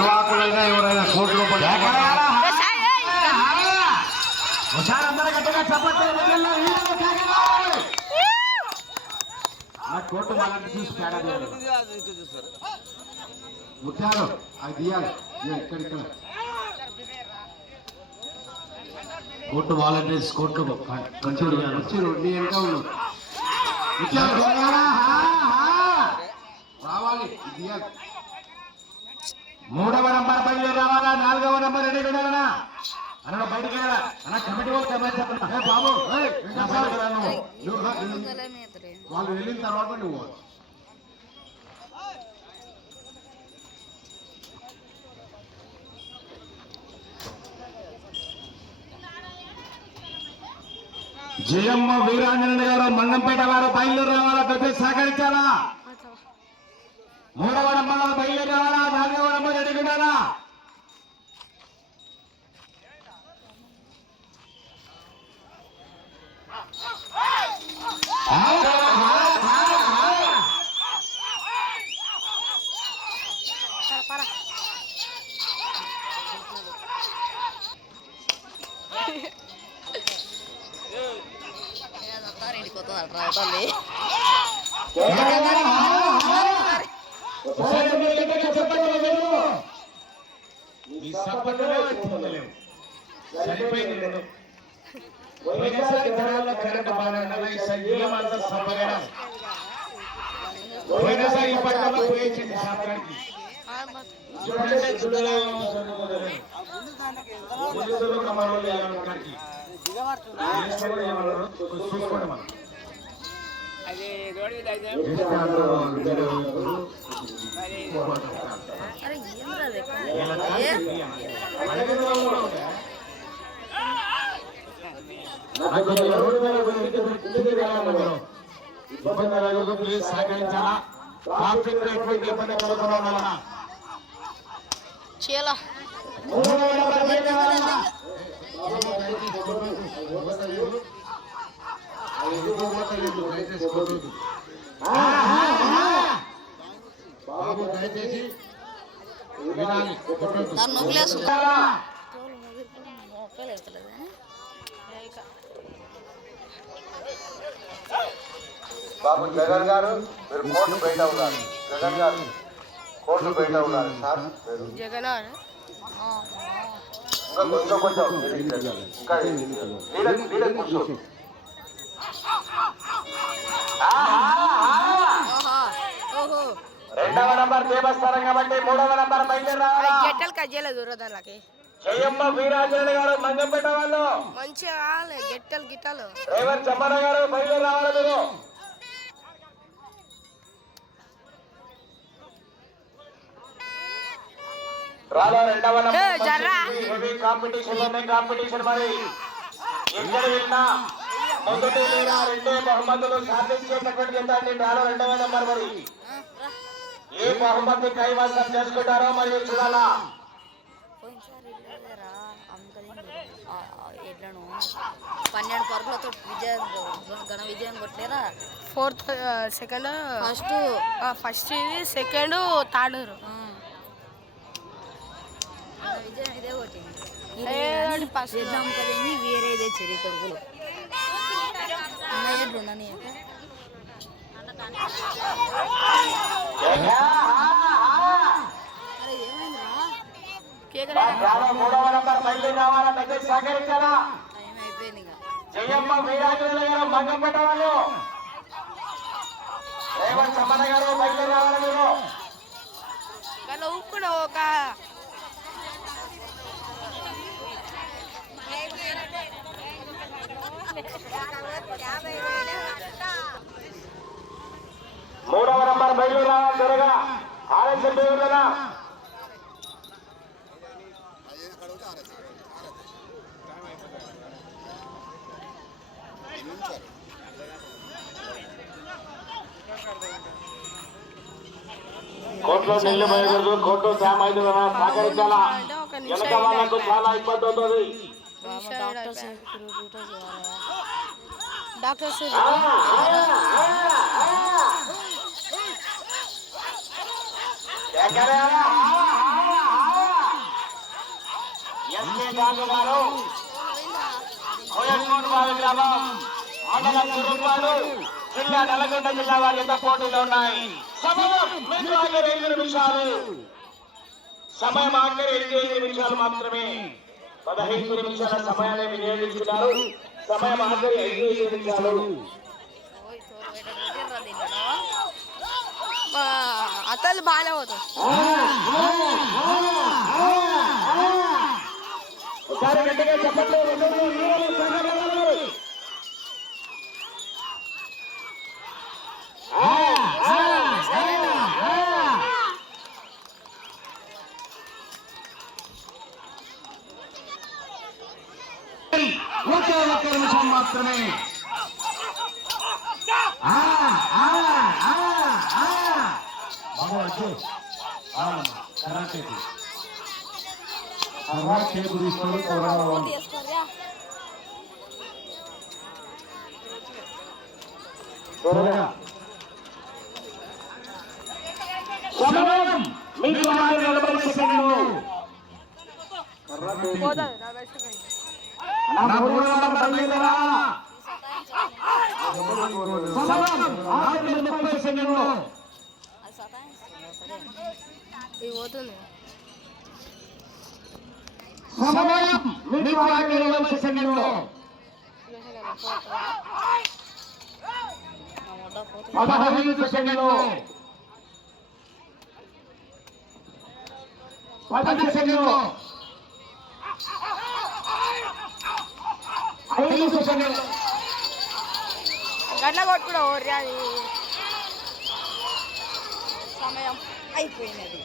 ఎవరైనా కోర్టులో కోర్టు వాళ్ళని చూసి ముఖ్యాలు అది తీయాలి ఇక్కడ కోర్టు వాలంటీర్స్ కోర్టు నీ వెనక ఉన్నాడు రావాలి తీయాలి. 3వ నంబర్ బయలుదేరి రావాలా, 4వ నంబర్ రెడీ ఉండాలనా అన్న బయటకు వెళ్ళా అన్న కమిటీ వాళ్ళు కమిటీ చెప్పండి బాబు వాళ్ళు వెళ్ళిన తర్వాత నువ్వు జయమ్మ వీరాంజనేయులు గారు మంగంపేట వారు బయలుదేరి రావాలా, పెద్ద సహకరించాలా. 3వ నంబర్లో బయలుదేరి రావాలా, 4వ నంబర్ రెడీ ఉండాలా. ప్లీజ్ సహకరించాలా. ట్రాఫిక్ ఎటువంటి ఇబ్బంది కలుగుతున్నా చేయాలా బాబు దయచేసి వినాలి. బాబు జగన్ గారు మీరు కోర్టు బయట ఉన్నారు. జగన్ గారు కోర్టు బయట ఉన్నారు సార్. జగన్ ఇంకా కొంచెం ఇంకా కూర్చో. 2వ నంబర్ దేవస్థానం కాబట్టి 3వ నంబర్ బయలుదేరి రావాలా. గెట్టలు కట్ చేయలేదు దూరదానికి. జయమ్మ వీరాంజనేయులు గారు మంగంపేట వాళ్ళు మంచిగా గెట్టలు గిట్టలు. డ్రైవర్ చమ్మన్న గారు బయలుదేరి రావాలి. మీరు రాలా. 2వ నంబర్ కాంపిటీషన్ మరి ఎక్కడ వెళ్ళినా మొదటి లేదా 2 బహుమతులు సాధించేటటువంటి జతాన్ని 2వ నంబర్ మరి ఏ బహుమతి కైవసం చేసుకుంటారో మరియు చూడాలా. ఎట్లను 12 పరుగులతో ఘన విజయం కొట్టలేరా. 4th సెకండ్ ఫస్ట్ ఇది సెకండ్ థర్డ్ విజయం ఇదే కొట్టింది. ఫస్ట్ కదండి వేరేదే చెరి కొడుకులు ఉండని 3వ నంబర్ బయలుదేరి రావాలా. పెద్ద సహకరించాలా. జయమ్మ వీరాంజనేయులు గారు మంగంపేట వాళ్ళు డ్రైవర్ చమ్మన్న గారు బయలుదేరి రావాలి. మీరు ఊపుకున్నా ఒక 3వ నంబర్ బయలుదేరి రావాలి. త్వరగా ఆలస్యం చేయగలరా. కోర్టులో నీళ్లు బయలుదేరదు. కోర్టు శామ్ అయితే సహకరించాలా. వెనక వాళ్ళకు చాలా ఇబ్బంది అవుతుంది. డాక్టర్ రాఘవ గారు కోయట్కోటబావి గ్రామం మండలం గురుపాడు జిల్లా నల్గొండ జిల్లా వారి యొక్క పోటీలో ఉన్నాయి. సమయం మీకు ఆఖరి 5 నిమిషాలు. సమయం ఆఖరి 5 నిమిషాలు మాత్రమే. 15 నిమిషాల సమయాన్ని వినియోగించుకున్నారు. సమయం ఆఖరి 5 నిమిషాలు. అతలు బాగానే పోతుంది. ఒకసారి గట్టిగా చెప్పండి. ఒకే ఒక్క నిమిషం మాత్రమే. సమయం మీకు 40 సెకండ్లు. నా 3 నంబర్ బయలుదేరా. సమయం 30 సెకండ్లు. ఇది పోతుంది. సమయం మీకు 20 సెకండ్లు. 15 సెకండ్లు. 10 సెకండ్లు. 5 సెకండ్లు. గట్ల కొట్టుకుంటా ఓర్రి అది సమయం అయిపోయినది.